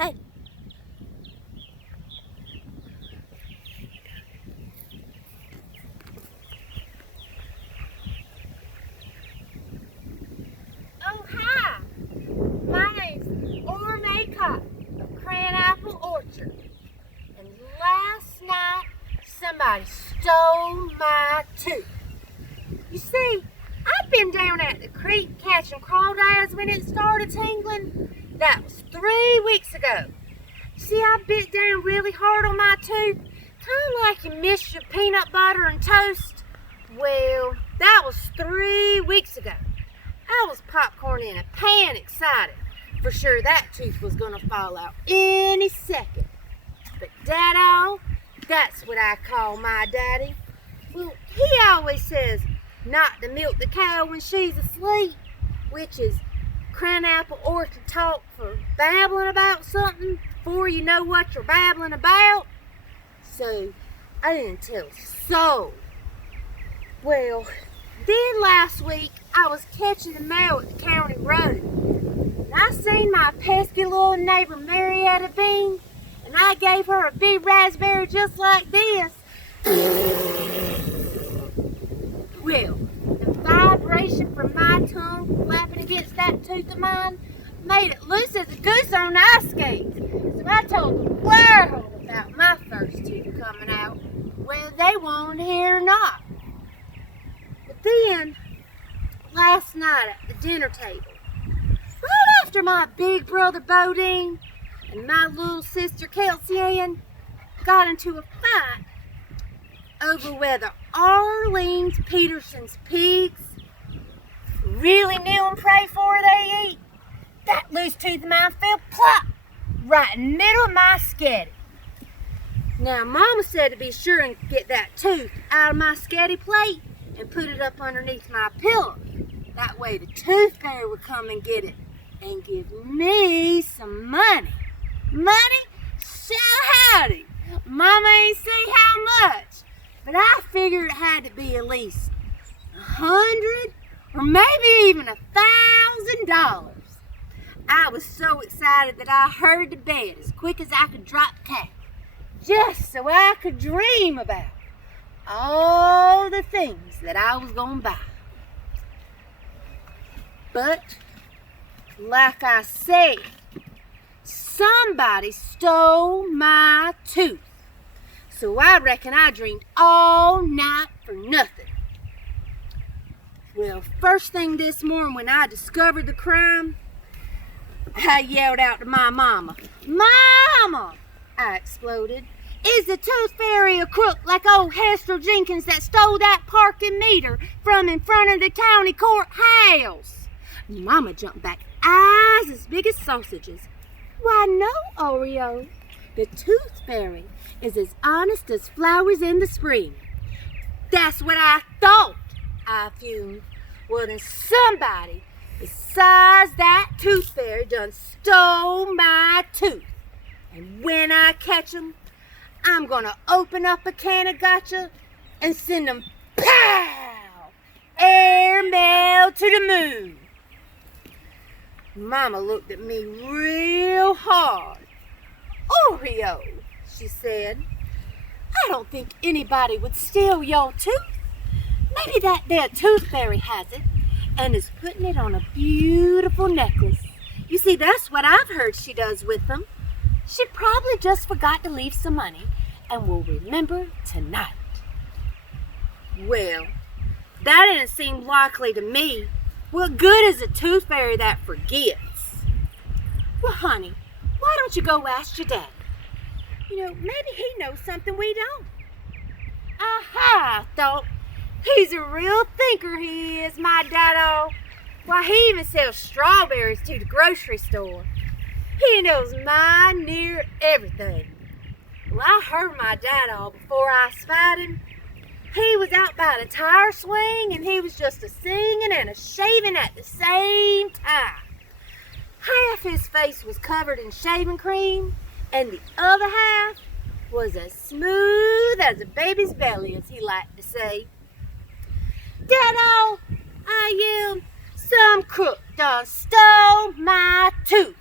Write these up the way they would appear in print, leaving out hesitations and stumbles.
Hey. Oh, hi. My name's Airmail of Apple Orchard. And last night, somebody stole my tooth. You see, I've been down at the creek catching crawdads when it started tingling. That was 3 weeks ago. See, I bit down really hard on my tooth, kind of like you miss your peanut butter and toast. Well, that was 3 weeks ago. I was popcorn in a pan excited. For sure that tooth was gonna fall out any second. But Dad-o, that's what I call my daddy. Well, he always says not to milk the cow when she's asleep, which is Apple Orchard talk for babbling about something before you know what you're babbling about. So, I didn't tell a soul. Well, then last week, I was catching the mail at the county road. And I seen my pesky little neighbor Marietta Bean, and I gave her a big raspberry just like this. Well, the vibration from my tongue flapping against that tooth of mine made it loose as a goose on ice skates. So I told the world about my first tooth coming out, whether they wanted to hear or not. But then, last night at the dinner table, right after my big brother Bodine and my little sister Kelsey Ann got into a fight over whether Arlene Peterson's pigs really kneel and pray before they eat, that loose tooth of mine fell plop right in the middle of my sketty. Now, Mama said to be sure and get that tooth out of my sketty plate and put it up underneath my pillow. That way the tooth fairy would come and get it and give me some money. Money? So howdy. Mama ain't say how much, but I figured it had to be at least $100 or maybe even $1,000. I was so excited that I hurried to bed as quick as I could drop the cat, just so I could dream about all the things that I was gonna buy. But, like I said, somebody stole my tooth. So I reckon I dreamed all night for nothing. Well, first thing this morning when I discovered the crime, I yelled out to my mama. Mama! I exploded. Is the tooth fairy a crook like old Hester Jenkins that stole that parking meter from in front of the county courthouse? Mama jumped back, eyes as big as sausages. Why, no, Oreo. The tooth fairy is as honest as flowers in the spring. That's what I thought, I fumed. Well, then somebody besides that tooth fairy done stole my tooth. And when I catch 'em, I'm gonna open up a can of gotcha and send 'em pow! Airmail to the moon. Mama looked at me real hard. Oreo, she said, I don't think anybody would steal your tooth. Maybe that there tooth fairy has it and is putting it on a beautiful necklace. You see, that's what I've heard she does with them. She probably just forgot to leave some money and will remember tonight. Well, that didn't seem likely to me. What good is a tooth fairy that forgets? Well, honey, why don't you go ask your dad? You know, maybe he knows something we don't. Aha, I thought. He's a real thinker, he is, my dad-o. Why, he even sells strawberries to the grocery store. He knows my near everything. Well, I heard my dad-o before I spied him. He was out by the tire swing and he was just a-singing and a-shaving at the same time. Half his face was covered in shaving cream and the other half was as smooth as a baby's belly, as he liked to say. Dad-o, I am some crook done stole my tooth.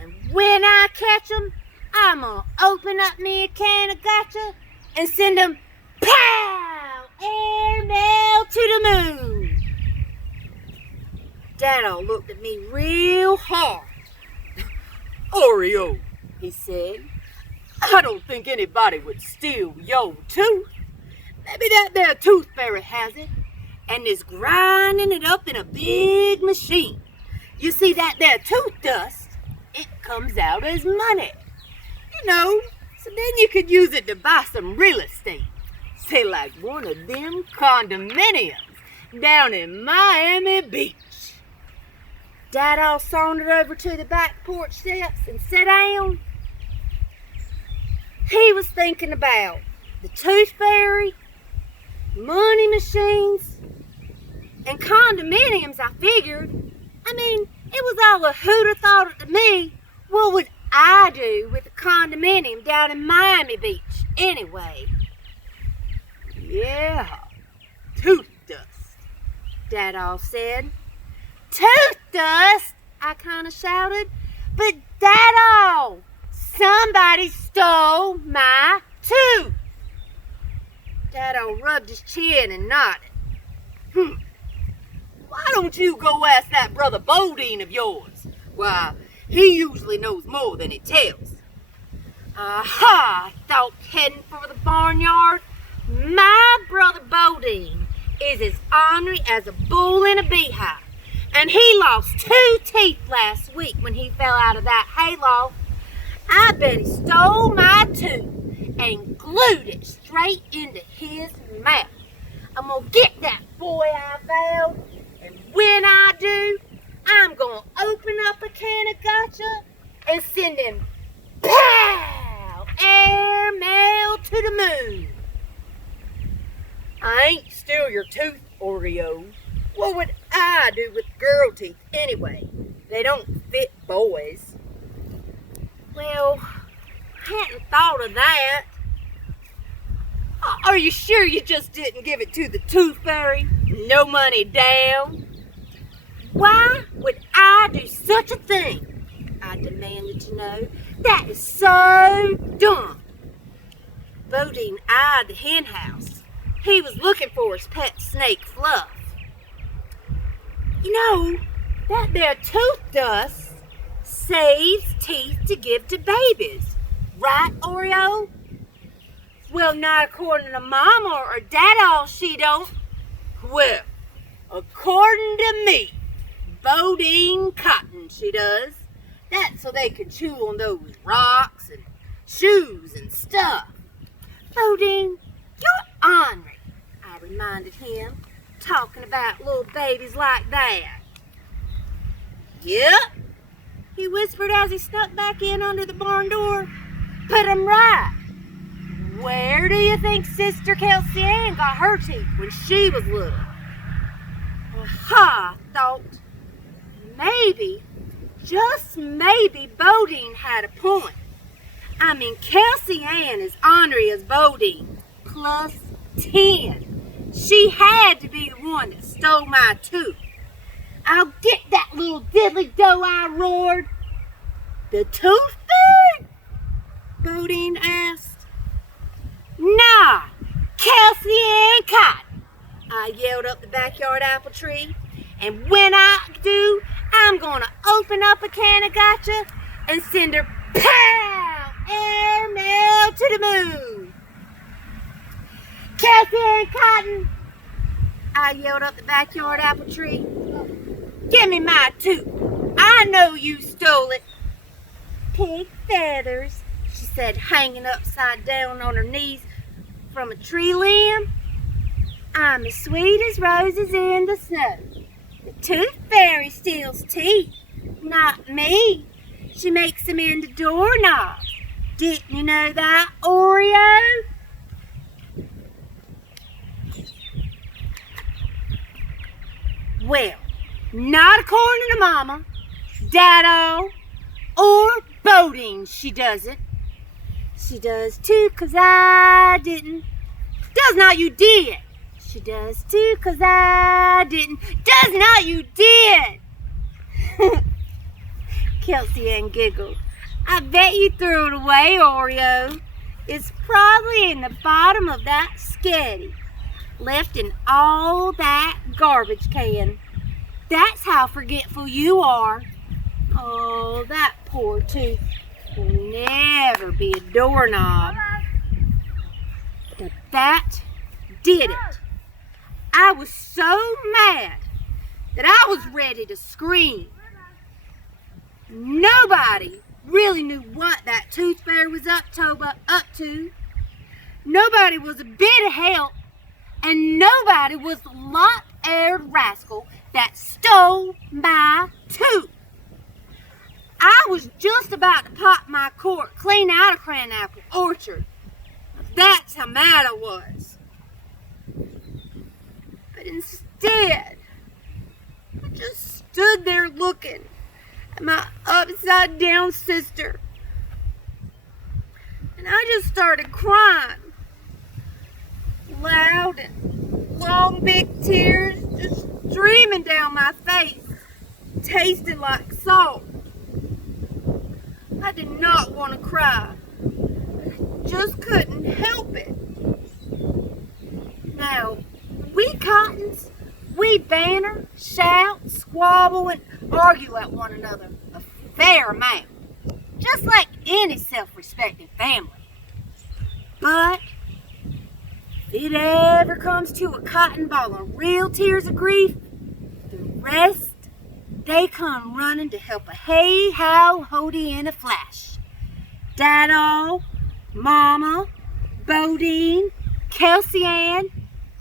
And when I catch catch 'em, I'm gonna open up me a can of gotcha and send 'em pow! Airmail to the moon. Dad looked at me real hard. Oreo, he said, I don't think anybody would steal your tooth. Maybe that there tooth fairy has it and is grinding it up in a big machine. You see that there tooth dust? It comes out as money. You know, so then you could use it to buy some real estate. Say like one of them condominiums down in Miami Beach. Dad sauntered over to the back porch steps and sat down. He was thinking about the tooth fairy, money machines, and condominiums, I figured. I mean, it was all a who'd have thought it to me. What would I do with a condominium down in Miami Beach anyway? Yeah, tooth dust, Dad said. Tooth dust? I kind of shouted. But Dad, somebody stole my tooth. Dad rubbed his chin and nodded. Why don't you go ask that brother Bodine of yours? Why, he usually knows more than he tells. Aha, I thought, heading for the barnyard. My brother Bodine is as ornery as a bull in a beehive. And he lost 2 teeth last week when he fell out of that hayloft. I bet he stole my tooth and glued it straight into his mouth. I'm gonna get that boy I vowed, and when I do, I'm gonna open up a can of gotcha and send him pow! Airmail to the moon. I ain't steal your tooth, Oreo. What would I do with girl teeth anyway? They don't fit boys. Well, I hadn't thought of that. Are you sure you just didn't give it to the tooth fairy? No money down? Why would I do such a thing? I demanded to know. That is so dumb. Bodine eyed the hen house. He was looking for his pet snake, Fluff. You know, that there tooth dust saves teeth to give to babies. Right, Oreo? Well, not according to Mama or Dad, she don't. Well, according to me, Bodine cotton she does. That's so they can chew on those rocks and shoes and stuff. Bodine, you're ornery, I reminded him, talking about little babies like that. Yep, he whispered as he snuck back in under the barn door. But I'm right. Where do you think Sister Kelsey Ann got her teeth when she was little? Aha, I thought. Maybe, just maybe, Bodine had a point. I mean, Kelsey Ann is ornery as Bodine, plus 10. She had to be the one that stole my tooth. I'll get that little diddly doe, I roared. The tooth fairy? Bodine asked. Nah, Kelsey Ann Cotton, I yelled up the backyard apple tree. And when I do, I'm gonna open up a can of gotcha and send her pow! Airmail to the moon. Kelsey Ann Cotton, I yelled up the backyard apple tree. Give me my tooth. I know you stole it. Pig feathers, she said, hanging upside down on her knees from a tree limb. I'm as sweet as roses in the snow. The tooth fairy steals teeth, not me. She makes them into doorknobs. Didn't you know that, Oreo? Well, not according to Mama, Dad, or Bodine, she doesn't. She does too, 'cause I didn't. Does not, you did. She does too, 'cause I didn't. Does not, you did. Kelsey Ann giggled. I bet you threw it away, Oreo. It's probably in the bottom of that sketty, left in all that garbage can. That's how forgetful you are. Oh, that poor tooth will never be a doorknob. But that did it. I was so mad that I was ready to scream. Nobody really knew what that tooth fairy was up to. Nobody was a bit of help, and nobody was the lop-eared rascal that stole my tooth. I was just about to pop my cork clean out of Cranapple Orchard. That's how mad I was. But instead, I just stood there looking at my upside down sister. And I just started crying. Loud and long big tears just streaming down my face, tasting like salt. I did not want to cry. I just couldn't help it. Now, we Cottons, we banter, shout, squabble, and argue at one another a fair amount, just like any self-respecting family. But if it ever comes to a cotton ball of real tears of grief, the rest, they come running to help a hey-how-hody in a flash. Dada, Mama, Bodine, Kelsey Ann,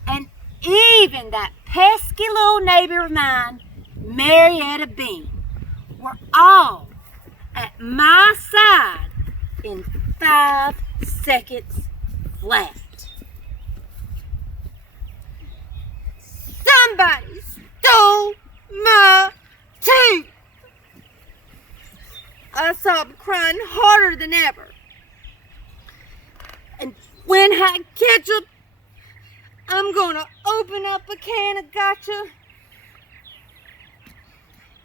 and even that pesky little neighbor of mine, Marietta Bean, were all at my side in 5 seconds flat. Somebody stole my tooth! I sobbed, crying harder than ever. And when I catch up, I'm gonna open up a can of gotcha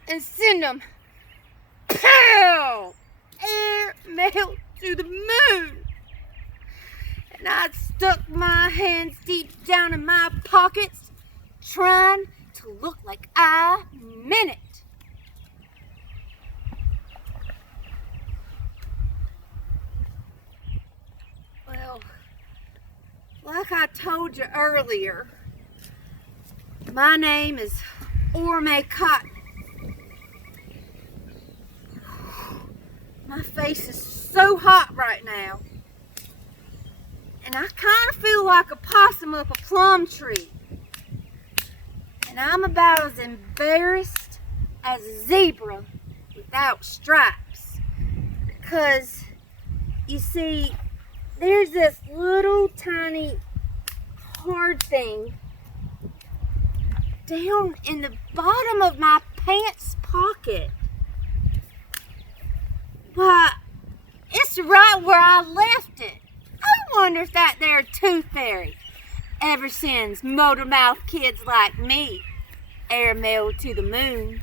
and send them, pow, airmail to the moon. And I stuck my hands deep down in my pockets, trying to look like I meant it. Well, like I told you earlier, my name is Airmail Cotton. My face is so hot right now, and I kind of feel like a possum up a plum tree. And I'm about as embarrassed as a zebra without stripes. Because, you see, there's this little tiny hard thing down in the bottom of my pants pocket. Why, it's right where I left it. I wonder if that there tooth fairy ever sends motor mouth kids like me airmail to the moon.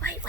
Wait.